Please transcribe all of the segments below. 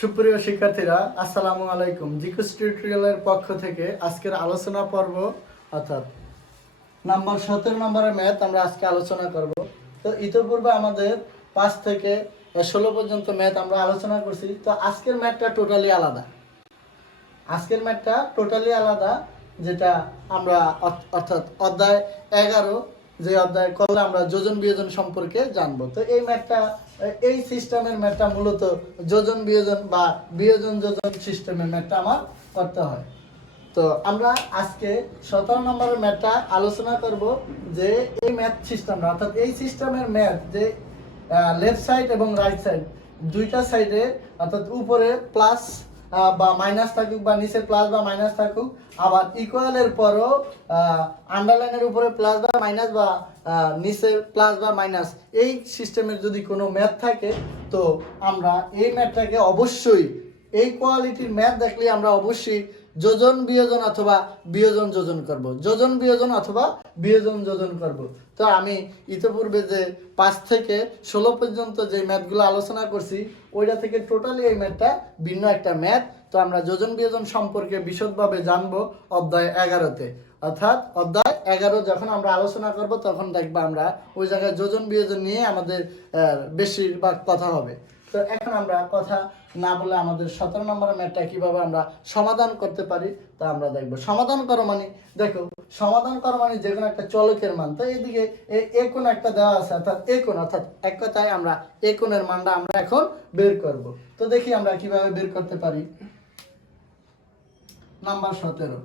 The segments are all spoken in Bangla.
সুপ্রিয় শিক্ষার্থীরা, আসসালামু আলাইকুম। জিকুস টিউটোরিয়ালের পক্ষ থেকে আজকের আলোচনা পর্ব অর্থাৎ নাম্বার সতেরো নম্বরের ম্যাথ আমরা আজকে আলোচনা করব। তো ইতিপূর্বে আমাদের পাঁচ থেকে ষোলো পর্যন্ত ম্যাথ আমরা আলোচনা করছি। তো আজকের ম্যাথটা টোটালি আলাদা। আজকের ম্যাথটা টোটালি আলাদা, যেটা আমরা অর্থাৎ অধ্যায় এগারো যে অধ্যায় করলে আমরা যোজন বিয়োজন সম্পর্কে জানব। তো এই ম্যাথটা, এই সিস্টেমের ম্যাথটা মূলত যোজন বিয়োজন বা বিয়োজন যোজন সিস্টেমের ম্যাথটা আমার করতে হয়। তো আমরা আজকে সতেরো নম্বরের ম্যাথটা আলোচনা করব যে এই ম্যাথ সিস্টেমটা, অর্থাৎ এই সিস্টেমের ম্যাথ যে লেফট সাইড এবং রাইট সাইড দুইটা সাইডে অর্থাৎ উপরে প্লাস বা মাইনাস থাকুক বা নিচে প্লাস বা মাইনাস থাকুক, আবার ইকুয়ালের পরও আন্ডারলাইনের উপরে প্লাস বা মাইনাস বা নিচে প্লাস বা মাইনাস এই সিস্টেমের যদি কোনো ম্যাথ থাকে, তো আমরা এই ম্যাথটাকে অবশ্যই, এই কোয়ালিটির ম্যাথ দেখলে আমরা অবশ্যই যোজন, বিয়োজন অথবা বিয়োজন, যোজন করব। যোজন, বিয়োজন অথবা বিয়োজন, যোজন করব। তো আমি ইতিপূর্বে যে পাঁচ থেকে ষোলো পর্যন্ত যে ম্যাথগুলো আলোচনা করছি, ওইটা থেকে টোটালি এই ম্যাথটা ভিন্ন একটা ম্যাথ। তো আমরা যোজন, বিয়োজন সম্পর্কে বিশদভাবে জানব অধ্যায় এগারোতে। অর্থাৎ অধ্যায় এগারো যখন আমরা আলোচনা করব, তখন দেখব আমরা ওই জায়গায় যোজন, বিয়োজন নিয়ে আমাদের বেশিরভাগ কথা হবে। তো এখন আমরা কথা না বলে আমাদের সতেরো নম্বর ম্যাথটা কীভাবে আমরা সমাধান করতে পারি, তা আমরা দেখব। সমাধান করো মানে। দেখো, সমাধান করো মানে যে কোনো একটা চলকের মান। তো এইদিকে এ- কোন একটা দেওয়া আছে, অর্থাৎ এ কোন অর্থাৎ এক কথায় আমরা এ মানটা আমরা এখন বের করব। তো দেখি আমরা কীভাবে বের করতে পারি। নাম্বার সতেরো।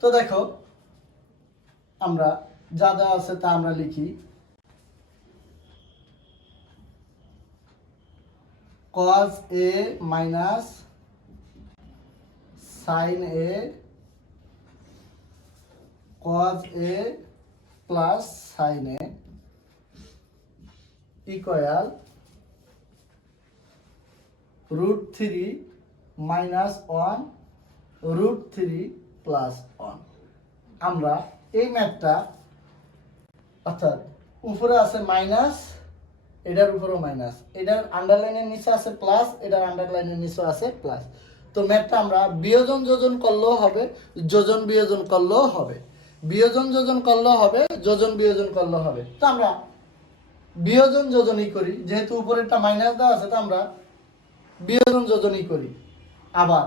তো দেখো, আমরা যা দেওয়া আছে তা আমরা লিখি। Cos a minus sin a cos a plus sin a equal root 3 minus 1 root 3 plus 1 আমরা এই ম্যাথটা অর্থাৎ উপরে আছে মাইনাস এটার উপরেও মাইনাস এটার আন্ডারলাইনের নিচে আছে প্লাস এটার আন্ডারলাইনের নিচে আছে প্লাস তো ম্যাথটা আমরা বিয়োজন যোজন করলেও হবে, যোজন বিয়োজন করলেও হবে। বিয়োজন যোজন করলেও হবে, যোজন বিয়োজন করলেও হবে। তো আমরা বিয়োজন যোজনই করি। যেহেতু উপরেরটা মাইনাস দেওয়া আছে, তো আমরা বিয়োজন যোজনই করি। আবার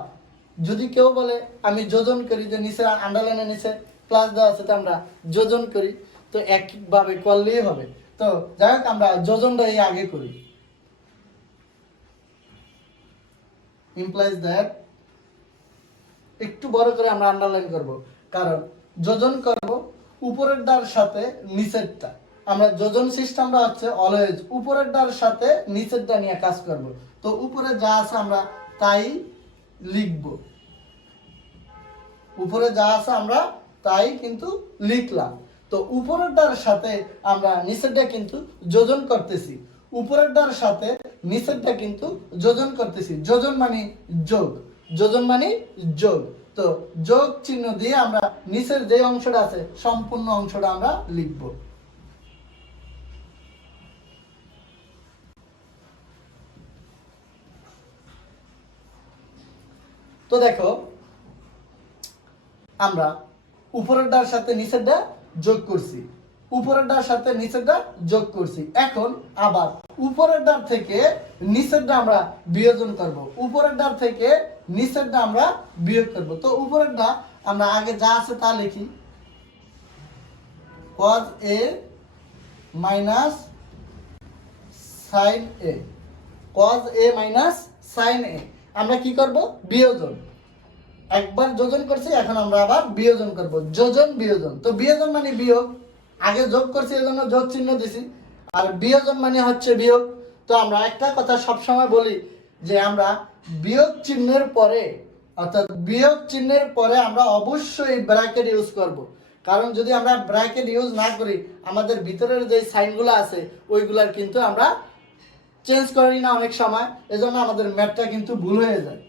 যদি কেউ বলে, আমি যোজন করি যে নিচে আন্ডারলাইনের নিচে প্লাস দেওয়া আছে, তো আমরা যোজন করি। তো একভাবে করলেই হবে। তো যাই হোক, আমরা যোজনটা এই আগে করি। ইমপ্লাইজ দ্যাট একটু বড় করে আমরা আন্ডারলাইন করব। কারণ যোজন করব উপরের ডার সাথে নিচেরটা। আমরা যোজন সিস্টেমটা হচ্ছে অলওয়েজ উপরের ডার সাথে নিচেরটা নিয়ে কাজ করব। তো উপরে যা আছে আমরা তাই লিখব। উপরে যা আছে আমরা তাই কিন্তু লিখলাম। তো উপরেরটার সাথে আমরা নিচেরটা কিন্তু যোজন করতেছি। উপরেরটার সাথে নিচেরটা কিন্তু যোজন করতেছি। যোজন মানে যোগ। যোজন মানে যোগ। তো যোগ চিহ্ন দিয়ে আমরা নিচের যে অংশটা আছে, সম্পূর্ণ অংশটা আমরা লিখব। তো দেখো, আমরা উপরেরটার সাথে নিচেরটা যোগ করছি। উপরেরটার সাথে নিচেরটা যোগ করছি। এখন আবার উপরেরটার থেকে নিচেরটা আমরা বিয়োজন করব। উপরেরটার থেকে নিচেরটা আমরা বিয়োগ করব। তো উপরেরটা আমরা আগে যা আছে তা লিখি। cos A minus sine A cos A minus sine A আমরা কি করব? বিয়োজন। একবার যোজন করছি, এখন আমরা আবার বিয়োজন করব। যোজন, বিয়োজন। তো বিয়োজন মানে বিয়োগ। আগে যোগ করছি, এই জন্য যোগ চিহ্ন দিছি। আর বিয়োজন মানে হচ্ছে বিয়োগ। তো আমরা একটা কথা সবসময় বলি যে আমরা বিয়োগ চিহ্নের পরে, অর্থাৎ বিয়োগ চিহ্নের পরে আমরা অবশ্যই ব্র্যাকেট ইউজ করব। কারণ যদি আমরা ব্র্যাকেট ইউজ না করি, আমাদের ভিতরের যে সাইনগুলো আছে, ওইগুলার কিন্তু আমরা চেঞ্জ করি না অনেক সময়। এজন্য আমাদের ম্যাথটা কিন্তু ভুল হয়ে যায়।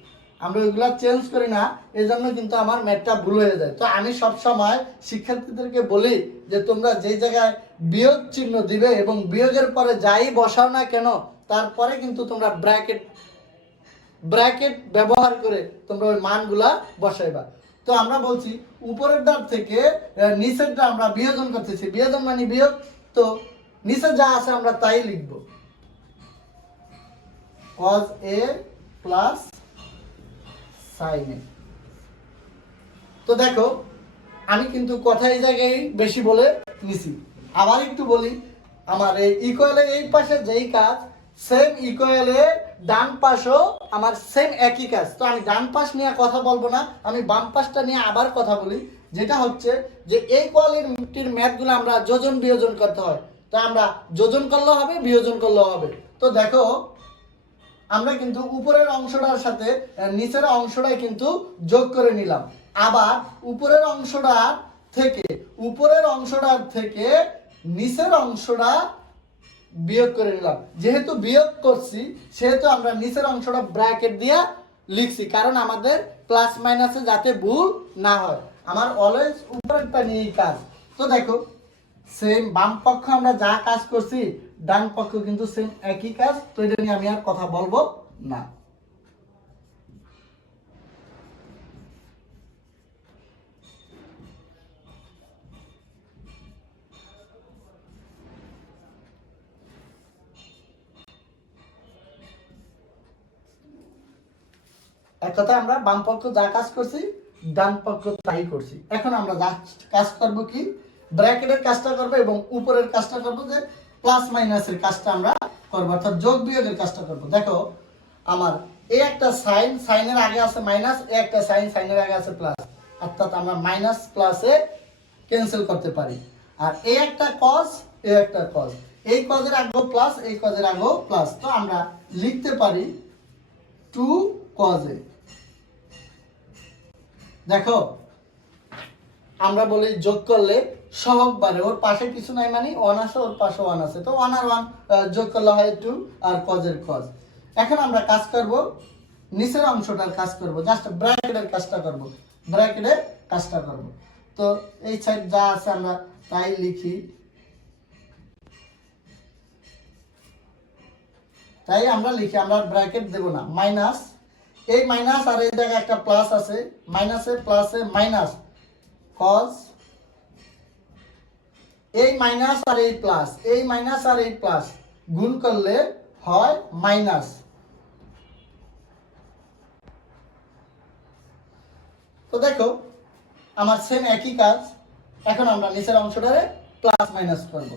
আমরা ওইগুলা চেঞ্জ করি না, এজন্য কিন্তু আমার ম্যাথটা ভুল হয়ে যায়। তো আমি সব সময় শিক্ষার্থীদেরকে বলি যে তোমরা যে জায়গায় বিয়োগ চিহ্ন দিবে এবং বিয়োগের পরে যাই বসাও না কেন, তারপরে কিন্তু তোমরা ব্র্যাকেট ব্র্যাকেট ব্যবহার করে তোমরা ওই মানগুলা বসাইবা। তো আমরা বলছি, উপরের ডার থেকে নিচেরটা আমরা বিয়োজন করতেছি। বিয়োজন মানে বিয়োগ। তো নিচে যা আছে আমরা তাই লিখব। কজ এ প্লাস a তো দেখো, আমি কিন্তু কথা এই জায়গায় বেশি বলে নিছি আবার একটু বলি, আমার এই ইকুয়ালে এই পাশে যেই কাজ সেম ইকুয়ালে ডান পাশও আমার সেম একই কাজ। তো আমি ডান পাশ নিয়ে কথা বলব না, আমি বাম পাশটা নিয়ে আবার কথা বলি, যেটা হচ্ছে যে এই কোয়ালিটির ম্যাথগুলো আমরা যোজন বিয়োজন করতে হয়। তো আমরা যোজন করলেও হবে, বিয়োজন করলেও হবে। তো দেখো আমরা কিন্তু উপরের অংশটার সাথে নিচের অংশটাই কিন্তু যোগ করে নিলাম। আবার উপরের অংশটার থেকে, উপরের অংশটার থেকে নিচের অংশটা বিয়োগ করে নিলাম। যেহেতু বিয়োগ করছি, সেহেতু আমরা নিচের অংশটা ব্র্যাকেট দিয়ে লিখছি, কারণ আমাদের প্লাস মাইনাসে যাতে ভুল না হয়। আমার অলওয়েজ উপরেরটা নিয়েই কাজ। তো দেখো সেম বাম পক্ষ আমরা যা কাজ করছি ডান পক্ষ কিন্তু সেম একই কাজ, তো এটা নিয়ে আমি আর কথা বলব না। এক কথা আমরা বাম পক্ষ যা কাজ করছি, ডান পক্ষ তাই করছি। এখন আমরা যা কাজ করব কি ব্র্যাকেটের কাজটা করব এবং উপরের কাজটা করব যে প্লাস মাইনাসের কাজটা আমরা করব, অর্থাৎ যোগ বিয়োগের কাজটা করব। দেখো, আমার এ একটা সাইন, সাইনের আগে আছে মাইনাস এ একটা সাইন, সাইনের আগে আছে প্লাস অর্থাৎ আমরা মাইনাস প্লাসে ক্যান্সেল করতে পারি। আর এ একটা কজ এ একটা কজ এই কজের আগেও প্লাস এই কজের আগেও প্লাস তো আমরা লিখতে পারি টু কজে দেখো আমরা বলি যোগ করলে সহগ বাড়ে। ওর পাশে কিছু নাই মানে ওয়ান আছে, ওর পাশে ওয়ান আছে। তো ওয়ান আর ওয়ান যোগ করলে হয় টু আর কজের কজ এখন আমরা কাজ করব, নিচের অংশটার কাজ করব জাস্ট ব্র্যাকেটের কাজটা করব। ব্র্যাকেটের কাজটা করব। তো এই সাইড যা আছে আমরা তাই লিখি। তাই আমরা লিখি, আমরা ব্র্যাকেট দেব না। মাইনাস এই মাইনাস আর এই জায়গায় একটা প্লাস আছে। মাইনাসে প্লাসে মাইনাস কজ এই মাইনাস আর এই প্লাস এই মাইনাস আর এই প্লাস গুণ করলে হয় মাইনাস তো দেখো, আমার সেম একই কাজ, এখন আমরা নিচের অংশটারে প্লাস মাইনাস করব।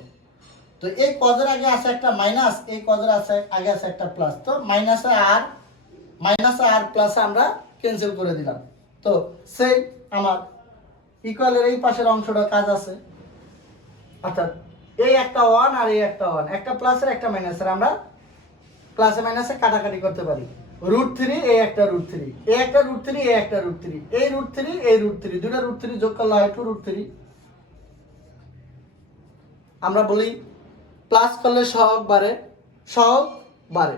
তো এই কজের আগে আছে একটা মাইনাস এই কজের আছে, আগে আছে একটা প্লাস তো মাইনাসে আর মাইনাসে আর প্লাসে আমরা ক্যান্সেল করে দিলাম। তো সেই আমার ইকুয়ালের এই পাশের অংশটা কাজ আছে। অর্থাৎ এই একটা ওয়ান আর এই একটা ওয়ান একটা প্লাসের একটা মাইনাসের আমরা প্লাসে মাইনাসে কাটাকাটি করতে পারি। রুট থ্রি এই একটা রুট থ্রি এই একটা রুট থ্রি এই একটা রুট থ্রি এই রুট থ্রি এই রুট থ্রি দুটা রুট থ্রি যোগ করলে হয় টু রুট থ্রি আমরা বলি প্লাস করলে সহগ বাড়ে সহগ বাড়ে।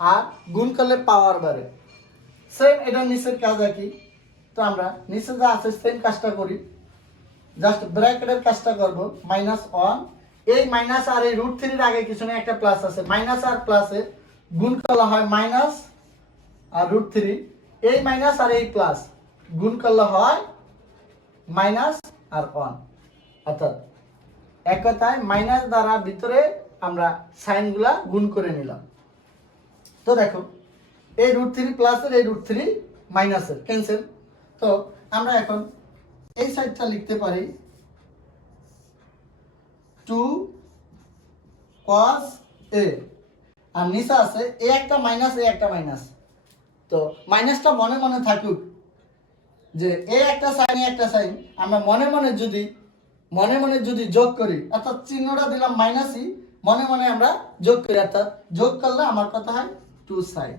আর গুণ করলে পাওয়ার বাড়ে। সেম এটা নিচের কাজ একই তো আমরা নিচে যা আছে সেম কাজটা করি। জাস্ট ব্র্যাকেটের কাজটা করব মাইনাস ওয়ান এই মাইনাস আর এই রুট থ্রির আগে কিছু না একটা প্লাস আছে। মাইনাস আর প্লাসে গুণ করলে হয় মাইনাস আর রুট থ্রি এই মাইনাস আর এই প্লাস গুণ করলে হয় মাইনাস আর ওয়ান অর্থাৎ এক কথায় মাইনাস দ্বারা ভিতরে আমরা সাইনগুলা গুণ করে নিলাম। তো দেখো, এই রুট থ্রি প্লাসের এই রুট থ্রি মাইনাসের ক্যান্সেল তো আমরা এখন এই সাইডটা লিখতে পারি। টু কস এ আর নিচে আছে এ একটা মাইনাস এ একটা মাইনাস তো মাইনাসটা মনে মনে থাকুক যে এ একটা সাইন এ একটা সাইন আমরা মনে মনে যদি, মনে মনে যদি যোগ করি, অর্থাৎ চিহ্নটা দিলাম মাইনাসই মনে মনে আমরা যোগ করি, অর্থাৎ যোগ করলে আমার কথা হয়? টু সাইন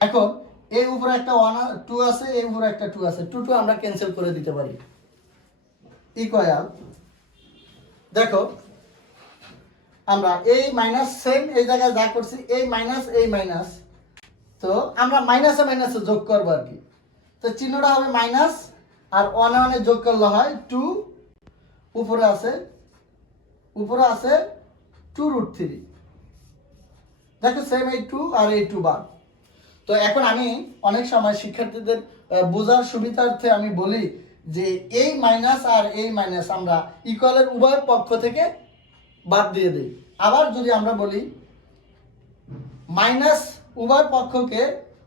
এখন এই উপরে একটা ওয়ান টু আছে এই উপরে একটা টু আছে। টু টু আমরা ক্যান্সেল করে দিতে পারি। ইকুয়াল দেখো, আমরা এই মাইনাস সেম এই জায়গায় যা করছি এই মাইনাস এই মাইনাস তো আমরা মাইনাসে মাইনাসে যোগ করব আর কি। তো চিহ্নটা হবে মাইনাস আর ওয়ানে ওয়ানে যোগ করলে হয় টু উপরে আছে উপরে আছে টু রুট থ্রি দেখো সেম এই টু আর এই টু বার। তো এখন আমি অনেক সময় শিক্ষার্থীদের বোঝার সুবিধার্থে আমি বলি যে এই মাইনাস আর এই মাইনাস আমরা ইকুয়ালের উভয় পক্ষ থেকে বাদ দিয়ে দিই। আবার যদি আমরা বলি মাইনাস উভয় পক্ষকে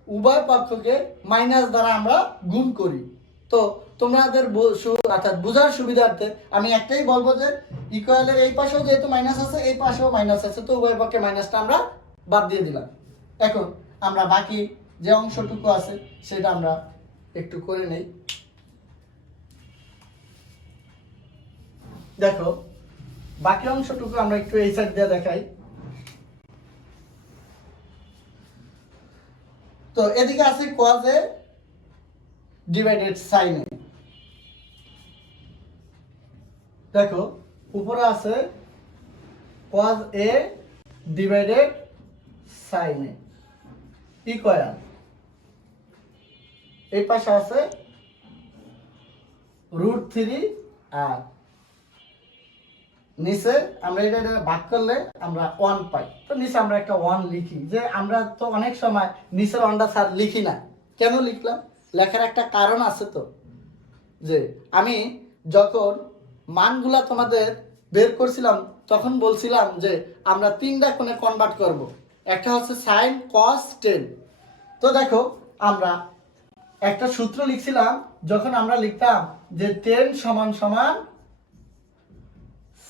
উভয় পক্ষকে মাইনাস দ্বারা আমরা গুণ করি। তো তোমাদের অর্থাৎ বোঝার সুবিধার্থে আমি একটাই বলব যে ইকুয়ালের এই পাশেও যেহেতু মাইনাস আছে, এই পাশেও মাইনাস আছে, তো উভয় পক্ষে মাইনাসটা আমরা বাদ দিয়ে দিলাম। এখন আমরা বাকি যে অংশটুকু আছে, সেটা আমরা একটু করে নেই। দেখো, বাকি অংশটুকু আমরা একটু এই সাইড দিয়ে দেখাই। তো এদিকে আছে কজে ডিভাইডেড সাইনে দেখো, উপরে আছে কজ এ ডিভাইডেড সাইনে ইকুয়াল এই পাশে আছে রুট থ্রি আর। নিচে আমরা এটা ভাগ করলে আমরা ওয়ান পাই। তো নিচে আমরা একটা ওয়ান লিখি। যে আমরা তো অনেক সময় নিচের ওয়ানটা স্যার লিখি না। কেন লিখলাম? লেখার একটা কারণ আছে তো। যে আমি যখন মানগুলা তোমাদের বের করছিলাম, তখন বলছিলাম যে আমরা তিনটা কোণে কনভার্ট করব। একটা হচ্ছে সাইন কস টেন তো দেখো, আমরা একটা সূত্র লিখছিলাম, যখন আমরা লিখতাম যে টেন সমান সমান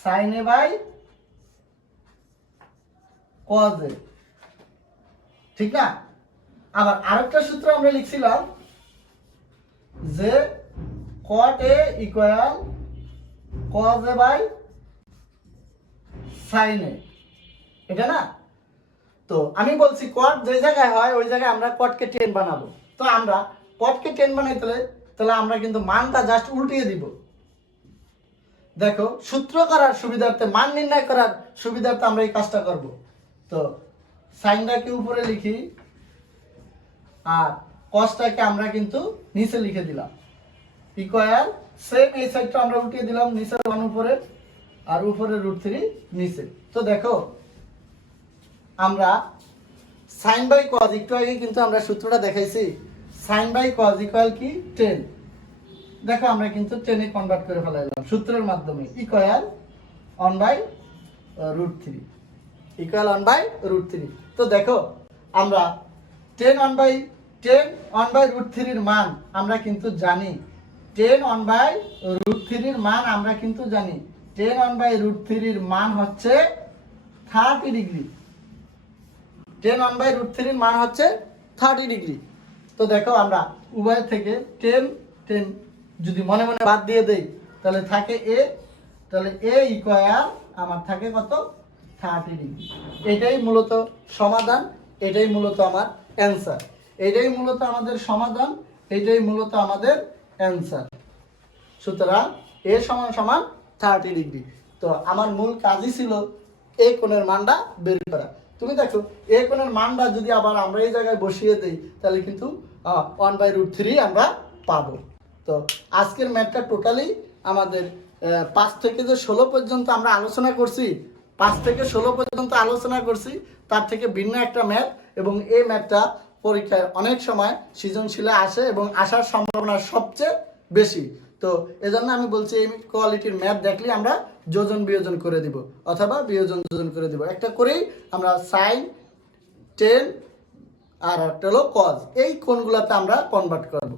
সাইন বাই কজ ঠিক না? আবার আরেকটা সূত্র আমরা লিখছিলাম যে cot A equal cos A by sine A এটা না? তো আমি বলছি কট যে জায়গায় হয়, ওই জায়গায় আমরা কটকে টেন বানাবো। তো আমরা কটকে টেন বানাই তাহলে তাহলে আমরা কিন্তু মানটা জাস্ট উল্টিয়ে দিব। দেখো, সূত্র করার সুবিধার্থে, মান নির্ণয় করার সুবিধার্থে আমরা এই কাজটা করব। তো সাইনটাকে উপরে লিখি? আর কসটাকে আমরা কিন্তু নিচে লিখে দিলাম। ইকুয়াল সেম এই সাইডটা আমরা উঠিয়ে দিলাম নিচে ওয়ান উপরে, আর উপরে রুট থ্রি নিচে। তো দেখো আমরা সাইন বাই কজ একটু আগে কিন্তু আমরা সূত্রটা দেখাইছি। সাইন বাই কজ ইকুয়াল কি? টেন দেখো আমরা কিন্তু টেনে কনভার্ট করে ফেলাইলাম সূত্রের মাধ্যমে। Equal one by root three equal one by root three তো দেখো, আমরা tan one by tan one by root থ্রির মান আমরা কিন্তু জানি। টেন অন বাই রুট থ্রির মান আমরা কিন্তু জানি। টেন অন বাই রুট থ্রির মান হচ্ছে thirty degree tan one by root থ্রির মান হচ্ছে থার্টি ডিগ্রি তো দেখো আমরা উভয় থেকে টেন টেন যদি মনে মনে বাদ দিয়ে দেই, তাহলে থাকে এ তাহলে এ ইকুয়াল আমার থাকে কত? থার্টি ডিগ্রি এটাই মূলত সমাধান, এটাই মূলত আমার অ্যান্সার এটাই মূলত আমাদের সমাধান, এটাই মূলত আমাদের অ্যান্সার সুতরাং এ সমান সমান থার্টি ডিগ্রি তো আমার মূল কাজই ছিল এই কোণের মানটা বের করা। তুমি দেখো এই কোণের মানটা যদি আবার আমরা এই জায়গায় বসিয়ে দিই, তাহলে কিন্তু ওয়ান বাই রুট থ্রি আমরা পাবো। তো আজকের ম্যাথটা টোটালি আমাদের পাঁচ থেকে যে ষোলো পর্যন্ত আমরা আলোচনা করছি, পাঁচ থেকে ষোলো পর্যন্ত আলোচনা করছি, তার থেকে ভিন্ন একটা ম্যাথ, এবং এই ম্যাথটা পরীক্ষায় অনেক সময় সৃজনশীলে আসে এবং আসার সম্ভাবনা সবচেয়ে বেশি। তো এজন্য আমি বলছি এই কোয়ালিটির ম্যাপ দেখলে আমরা যোজন বিয়োজন করে দিব, অথবা বিয়োজন যোজন করে দিব। একটা করেই আমরা সাইন টেন আর একটা হলো কজ এই কোণগুলোতে আমরা কনভার্ট করব।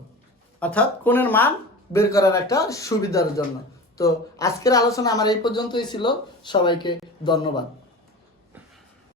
অর্থাৎ কোণের মান বের করার একটা সুবিধার জন্য। তো আজকের আলোচনা আমার এই পর্যন্তই ছিল। সবাইকে ধন্যবাদ।